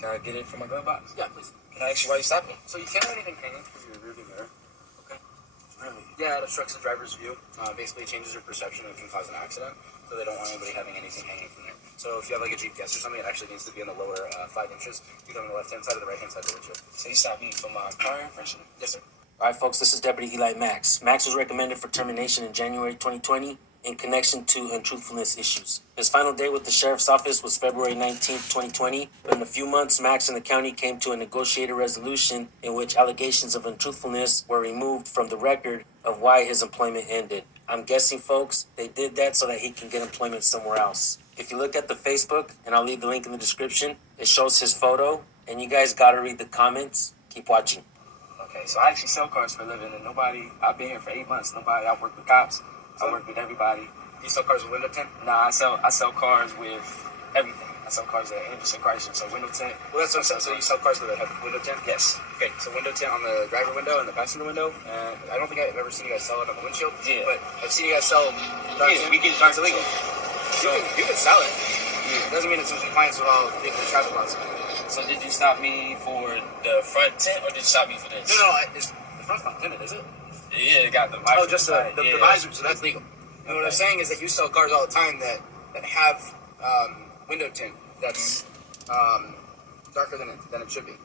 Can I get it from my glove box? Yeah, please. Can I ask you why you stopped me? So you can't have anything hanging from your rearview mirror. Okay. Really? Yeah, it obstructs the driver's view. Basically changes their perception and can cause an accident. So they don't want anybody having anything hanging from there. So if you have like a GPS or something, it actually needs to be in the lower 5 inches, either on the left-hand side or the right-hand side of the windshield. So you stopped me for my car infraction? Yes, sir. All right, folks, this is Deputy Eli Max. Max was recommended for termination in January 2020 in connection to untruthfulness issues. His final day with the sheriff's office was February 19th, 2020. But in a few months, Max and the county came to a negotiated resolution in which allegations of untruthfulness were removed from the record of why his employment ended. I'm guessing, folks, they did that so that he can get employment somewhere else. If you look at the Facebook, and I'll leave the link in the description, it shows his photo, and you guys gotta read the comments. Keep watching. Okay, so I actually sell cars for a living, and I've been here for 8 months. I work with cops. I work with everybody. You sell cars with window tint? Nah, I sell cars with everything. I sell cars at Anderson Chrysler, so window tint. Well, that's what I'm saying. So you sell cars that have window tint? Yes. Okay, so window tint on the driver window and the passenger window. And I don't think I've ever seen you guys sell it on the windshield. Yeah. But I've seen you guys sell dark tint. we get Dark's illegal. So You can sell it. It doesn't mean it's in compliance with all vehicle traffic laws. So did you stop me for the front tint, or did you stop me for this? No, it's, the front's not tinted, is it? Yeah, it got the visor. Oh, just the visor, so that's legal. And what I'm saying is that you sell cars all the time that have window tint that's darker than it should be.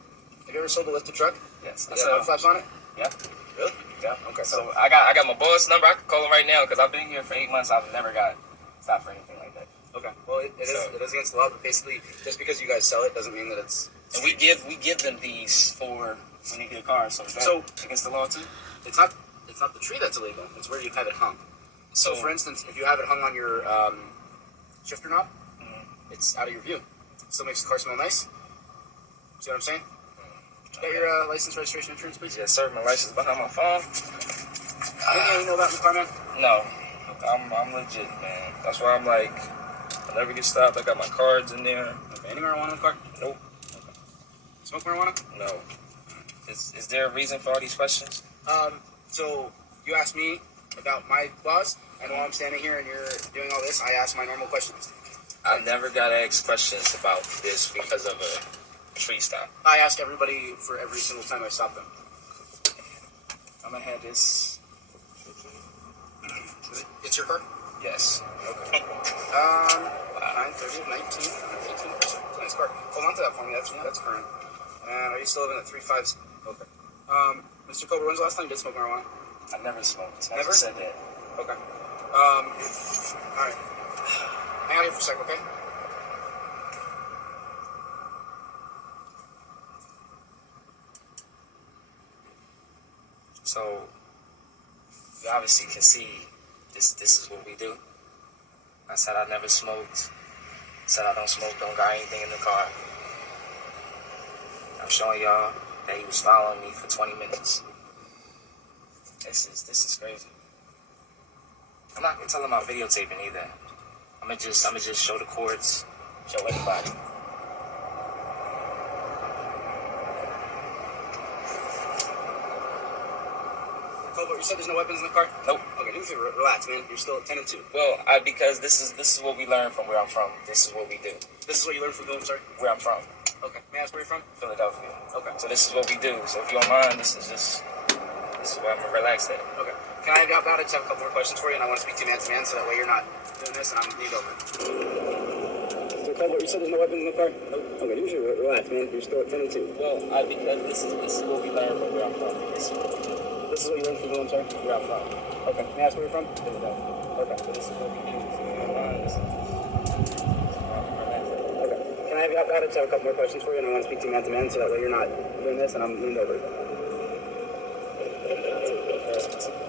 Have you ever sold a lifted truck? Yes. That have flaps on it? Yeah. Really? Yeah. Okay. So I got my boss number. I can call him right now because I've been here for 8 months. I've never got stopped for anything like that. Okay. Well, it is against the law, but basically, just because you guys sell it doesn't mean that it's. And we give them these for when they get a car. So against the law too. It's not the tree that's illegal. It's where you have it hung. So for instance, if you have it hung on your shifter knob, it's out of your view. It still makes the car smell nice. See what I'm saying? You got your license, registration, insurance, please? Yes, sir. My license behind my phone. Anything you know about the car, man? No, I'm legit, man. That's why I'm like, I never get stopped. I got my cards in there. Okay. Any marijuana in the car? Nope. Okay. Smoke marijuana? No. Is there a reason for all these questions? So you asked me about my laws, and while I'm standing here and you're doing all this, I ask my normal questions. I never got asked questions about this because of a tree stop. I ask everybody for every single time I stop them. I'm gonna have this. It's your car? Yes. Okay. 930, 19, 18. It's a nice car. Hold on to that for me. That's current. And are you still living at 35? Okay. Mr. Cobra, when's the last time you did smoke marijuana? I never smoked. I Never? just said that. Okay. All right. Hang out here for a sec, okay? So you obviously can see this is what we do. I said I never smoked. I said I don't smoke, don't got anything in the car. I'm showing y'all that he was following me for 20 minutes. This is crazy. I'm not gonna tell him I'm videotaping either. I'm gonna just show the courts, show everybody. Cobra, you said there's no weapons in the car? Nope. Okay, you can relax, man. You're still at 10 and 2. Well, because this is what we learn from where I'm from. This is what we do. This is what you learned from who, I'm sorry? Where I'm from, Okay. May I ask where you're from? Philadelphia. Okay. So this is what we do. So if you don't mind, this is where I'm gonna relax at. Okay. Can I have I just have a couple more questions for you, and I want to speak to you man to man, so that way you're not doing this and I'm need over. So, Cobra, you said there's no weapons in the car? Nope. Okay, you should relax, man. You're still at 10 and 2. Well, because this is what we learn from where I'm from. This is what we do. This is what you learned from who, I'm sorry? Where I'm from. Okay. May I ask where you're from? Philadelphia. Okay. So this is what we do. So if you don't mind, this is where I'm relax at. Okay. Can I just have a couple more questions for you, and I want to speak to you man to man, so that way you're not doing this and I'm leaned over.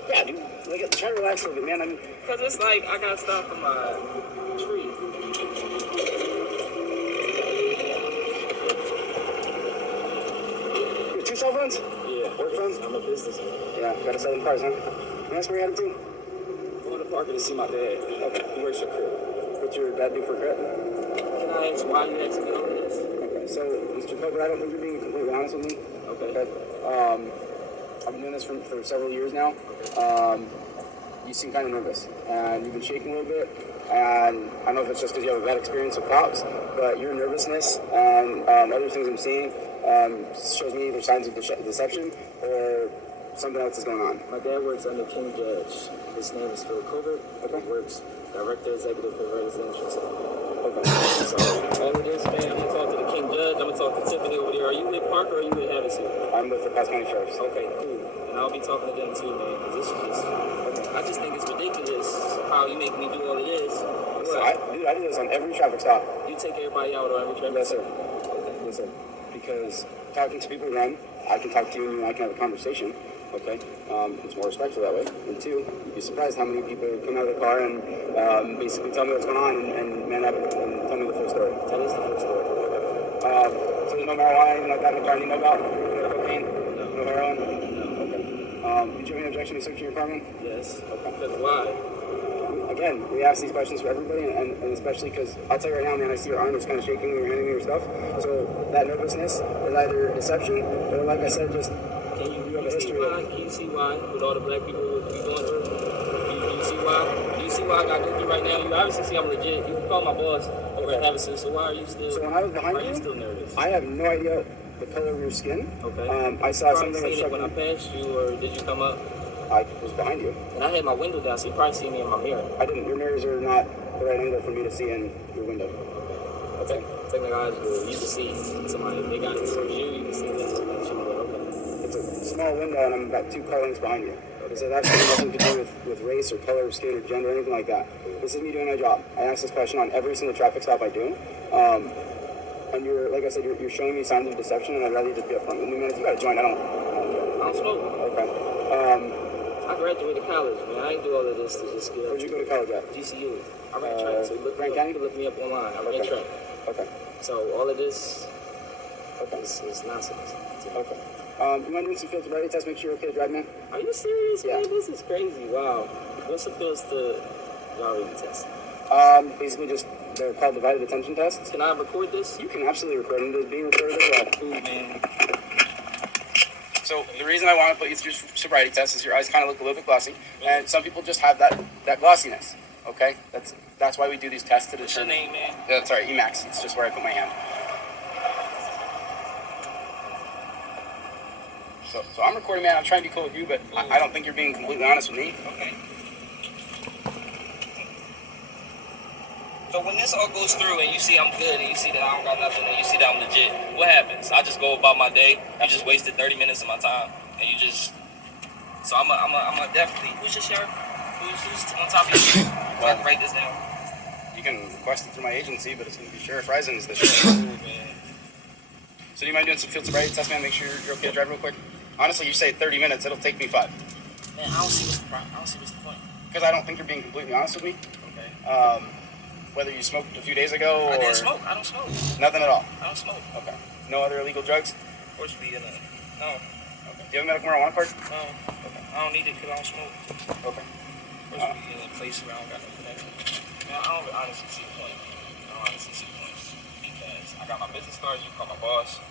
Yeah, dude. Like, try to relax a little bit, man. Because it's like I got stuff from my tree. You have 2 cell phones? Yeah. Work phones? I'm a businessman. Yeah, gotta sell them cars, huh? Can I ask where you're headed to? Going to Parker to see my dad. Okay. He works for crib. What's your dad do for credit? Can I ask why you asking me all this? Okay, so, Mr. Cobra, I don't think you're being completely honest with me. Okay. I've been doing this for several years now. You seem kind of nervous, and you've been shaking a little bit. And I don't know if it's just because you have a bad experience with cops, but your nervousness and other things I'm seeing shows me either signs of deception or something else is going on. My dad works under King Judge. His name is Phil Colbert. Okay. He works Director Executive for Residential Center. Okay. So all of this, man, I'm gonna talk to the King Judge. I'm gonna talk to Tiffany over there. Are you with Parker or are you with Havasu? I'm with the Pasco County Sheriff's. Okay, cool. And I'll be talking to them too, man. Cause this is just, I just think it's ridiculous how you make me do all of this. So I do this on every traffic stop. You take everybody out on every traffic. Yes, sir. Yes, sir. Because talking to people run, I can talk to you and I can have a conversation. Okay, it's more respectful that way. And two, you'd be surprised how many people come out of the car and basically tell me what's going on and man up and tell me the full story. That is the full story. So there's no marijuana, anything like that in the car, you know about? No cocaine? No heroin? No. Okay. Did you have any objection to searching your apartment? Yes. Okay. Because why? Again, we ask these questions for everybody, and especially because I'll tell you right now, man, I see your arm is kind of shaking when you're handing me your stuff. So that nervousness is either deception or, like I said, just Can you have a see history why? of. Can you see why with all the black people we going through? You see why? You see why I got through right now? You obviously see I'm legit. You can call my boss over at Havasu. So why are you still? So when I was behind why are you you, still nervous? I have no idea the color of your skin. Okay. I saw Probably something that seen it struck when I me. passed you, or did you come up? I was behind you. And I had my window down, so you probably see me in my mirror. I didn't. Your mirrors are not the right angle for me to see in your window. Okay. Technically, eyes do. You can see somebody. They got it towards you. You can see this. It's a small window, and I'm about 2 car lengths behind you. This has absolutely nothing to do with race or color of skin or gender or anything like that. This is me doing my job. I ask this question on every single traffic stop I do. And you're, like I said, you're showing me signs of deception, and I'd rather you just be upfront with me, man. If you got to join, I don't care. I don't smoke. Okay. I graduated college, man. I ain't do all of this to just get. Where'd you go to college at? GCU. I ran track, so Grand County? you can look me up online. I ran Okay. track. Okay. So all of this Okay. is nonsense. Okay. You want to do some field sobriety test? Make sure you're okay to drive, man? Are you serious, Yeah. man? This is crazy. Wow. What's the feels to already test? Basically just, they're called divided attention tests. Can I record this? You can absolutely record them. They're being recorded as well. Cool, man. So the reason I want to put you through sobriety tests is your eyes kind of look a little bit glossy, and some people just have that glossiness. Okay, that's why we do these tests to What's your determine. name, man? Sorry, Emax. It's just where I put my hand. So I'm recording, man. I'm trying to be cool with you, but I don't think you're being completely honest with me. Okay. So when this all goes through and you see I'm good and you see that I don't got nothing and you see that I'm legit, what happens? I just go about my day. You just wasted 30 minutes of my time and you just. So I'm a definitely. Who's your sheriff? Who's on top of you? I can write this down. You can request it through my agency, but it's going to be Sheriff Rising is the sheriff. Ooh, man. So do you mind doing some field sobriety test, man? Make sure you're okay to drive real quick. Honestly, you say 30 minutes. It'll take me 5. Man, I don't see what's the problem. I don't see what's the point. Because I don't think you're being completely honest with me. Okay. Whether you smoked a few days ago or I didn't smoke. I don't smoke. nothing at all. I don't smoke. Okay. No other illegal drugs? Of course, we in a. No. Okay. Do you have a medical marijuana card? No. Okay. I don't need it because I don't smoke. Okay. Of course, we in a place where I don't got no connection. Man, I don't honestly see the point. I don't honestly see the point. Because I got my business cards, you can call my boss,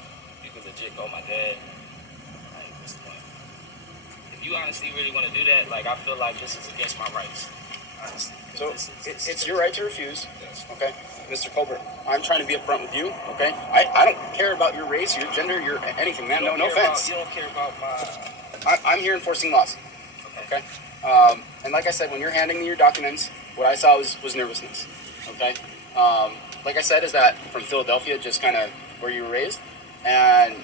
you can legit call my dad. Like, what's the point? If you honestly really want to do that, like, I feel like this is against my rights. Honestly. So This is it's your right to refuse. Yes. Okay. Mr. Colbert, I'm trying to be upfront with you. Okay. I don't care about your race, your gender, your anything, man. No offense. You don't care about my. I'm here enforcing laws. Okay. Okay. And like I said, when you're handing me your documents, what I saw was nervousness. Okay. Like I said, is that from Philadelphia, just kind of where you were raised, and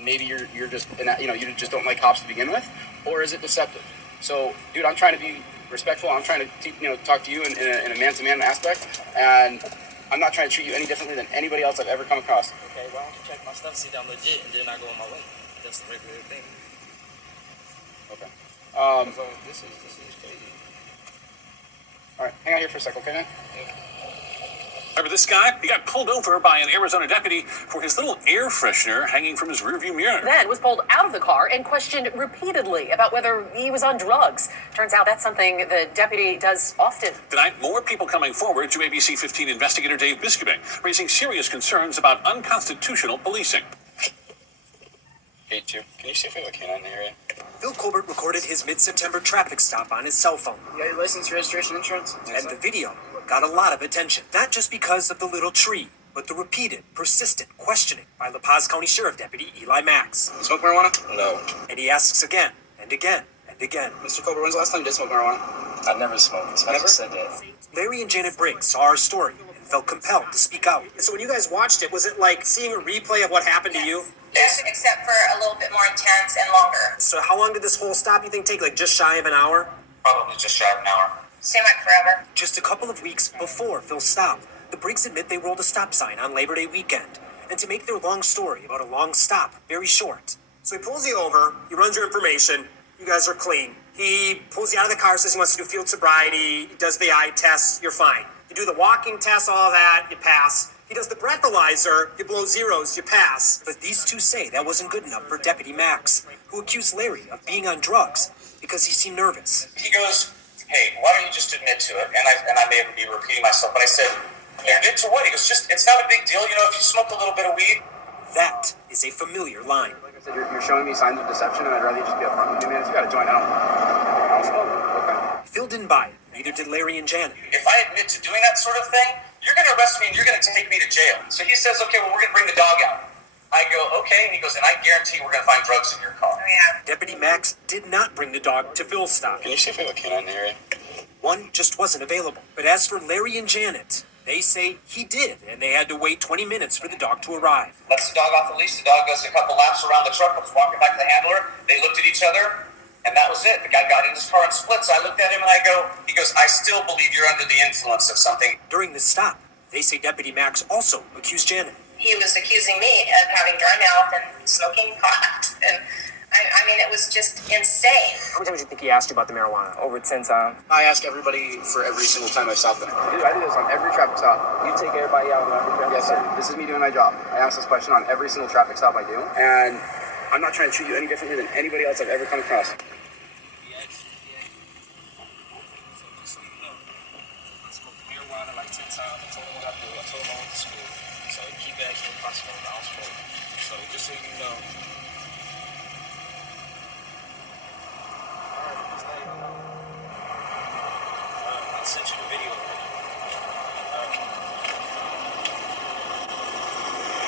maybe you're just you just don't like cops to begin with, or is it deceptive? So, dude, I'm trying to be respectful. I'm trying to talk to you in a man-to-man aspect, and I'm not trying to treat you any differently than anybody else I've ever come across. Okay, why don't you check my stuff, see that I'm legit, and then I go on my way. That's the regular thing. Okay. So this is crazy. All right, hang out here for a sec, okay, man? Remember this guy? He got pulled over by an Arizona deputy for his little air freshener hanging from his rearview mirror. Then was pulled out of the car and questioned repeatedly about whether he was on drugs. Turns out that's something the deputy does often. Tonight, more people coming forward to ABC 15 investigator Dave Biscobing, raising serious concerns about unconstitutional policing. Gate 2. Can you see if we have a canine in the area? Phil Colbert recorded his mid-September traffic stop on his cell phone. You got your license, registration, insurance? And the video got a lot of attention, not just because of the little tree, but the repeated, persistent questioning by La Paz County Sheriff Deputy Eli Max. You smoke marijuana? No, And he asks again and again and again. Mr. Colbert, when's the last time you did smoke marijuana? I never smoked. I Never? just said that. Larry and Janet Briggs saw our story and felt compelled to speak out. So when you guys watched it, was it like seeing a replay of what happened to you? Yes, except for a little bit more intense and longer. So how long did this whole stop, you think, take? Like just shy of an hour? Probably just shy of an hour. Seemed like forever. Just a couple of weeks before Phil's stop, the Briggs admit they rolled a stop sign on Labor Day weekend. And to make their long story about a long stop very short. So he pulls you over, he runs your information, you guys are clean. He pulls you out of the car, says he wants to do field sobriety, he does the eye test, you're fine. You do the walking test, all that, you pass. He does the breathalyzer, you blow zeros, you pass. But these two say that wasn't good enough for Deputy Max, who accused Larry of being on drugs because he seemed nervous. He goes, hey, why don't you just admit to it? And I may be repeating myself, but I said, admit to what? He goes, it's not a big deal. You know, if you smoke a little bit of weed. That is a familiar line. Like I said, you're showing me signs of deception, and I'd rather you just be upfront with me, man. If you got to join out, I'll smoke. Okay. Phil didn't buy it, neither did Larry and Janet. If I admit to doing that sort of thing, you're going to arrest me and you're going to take me to jail. So he says, okay, well, we're going to bring the dog out. I go, okay. And he goes, and I guarantee we're going to find drugs in your car. Oh, yeah. Deputy Max did not bring the dog to Phil's stop. Can you see if we have a canine in the area? One just wasn't available. But as for Larry and Janet, they say he did, and they had to wait 20 minutes for the dog to arrive. Lets the dog off the leash. The dog goes a couple laps around the truck, comes walking back to the handler. They looked at each other, and that was it. The guy got in his car and split. So I looked at him and I go, he goes, I still believe you're under the influence of something. During this stop, they say Deputy Max also accused Janet. He was accusing me of having dry mouth and smoking pot. And I mean, it was just insane. How many times do you think he asked you about the marijuana? Over 10 times. I ask everybody for every single time I stop them. I do this on every traffic stop. You take everybody out on every traffic Yes, sir. This is me doing my job. I ask this question on every single traffic stop I do, and I'm not trying to treat you any differently than anybody else I've ever come across. Marijuana like 10 times. I told him what I do. I told him I went to school. So he keep asking if I smoke. I don't smoke. So just so you know. I sent you the video already.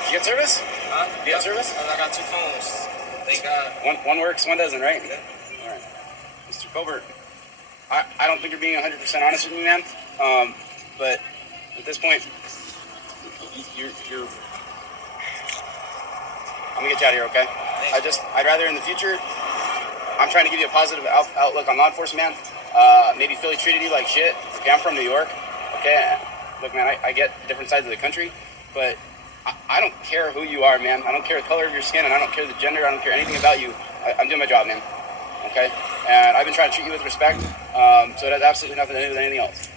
You get service? Huh? You got service? I got two phones. Thank God. One works, one doesn't, right? Yeah. All right. Mr. Colbert, I don't think you're being 100% honest with me, man. But at this point, you're I'm gonna get you out of here, okay? I'd rather in the future, I'm trying to give you a positive outlook on law enforcement, man. Maybe Philly treated you like shit. Okay, I'm from New York, okay? Look, man, I get different sides of the country, but I don't care who you are, man. I don't care the color of your skin, and I don't care the gender. I don't care anything about you. I'm doing my job, man, okay? And I've been trying to treat you with respect, so it has absolutely nothing to do with anything else.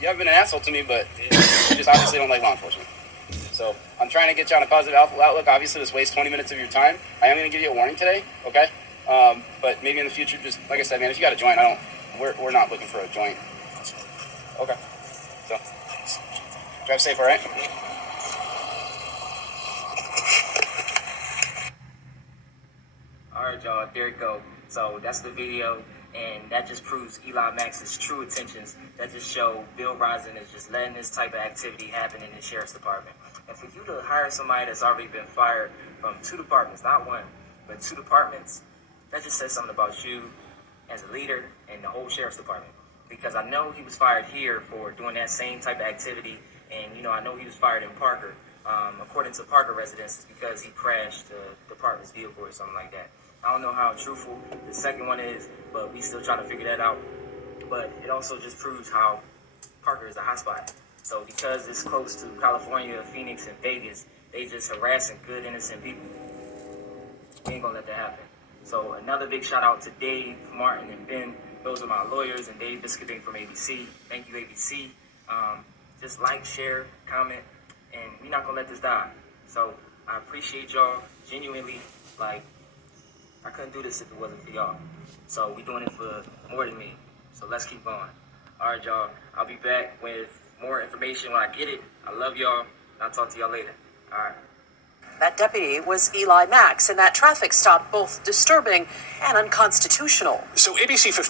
You haven't been an asshole to me, but you just obviously don't like law enforcement. So I'm trying to get you on a positive outlook. Obviously, this wastes 20 minutes of your time. I am going to give you a warning today, okay? But maybe in the future, just like I said, man, if you got a joint, we're not looking for a joint. Okay. So drive safe, all right? All right, y'all, there it go. So that's the video, and that just proves Eli Max's true intentions. That just show Bill Rising is just letting this type of activity happen in the sheriff's department. And for you to hire somebody that's already been fired from 2 departments, not 1, but 2 departments, that just says something about you as a leader and the whole sheriff's department. Because I know he was fired here for doing that same type of activity, and I know he was fired in Parker, according to Parker residents, it's because he crashed the department's vehicle or something like that. I don't know how truthful the second one is, but we still trying to figure that out. But it also just proves how Parker is a hotspot. So because it's close to California, Phoenix, and Vegas, they just harassing good, innocent people. We ain't gonna let that happen. So another big shout out to Dave, Martin, and Ben. Those are my lawyers, and Dave Biskuping from ABC. Thank you, ABC. Just like, share, comment, and we're not gonna let this die. So I appreciate y'all genuinely. Like, I couldn't do this if it wasn't for y'all. So we doing it for more than me. So let's keep going. All right, y'all. I'll be back with more information when I get it. I love y'all. I'll talk to y'all later. All right. That deputy was Eli Max, and that traffic stop both disturbing and unconstitutional. So ABC 15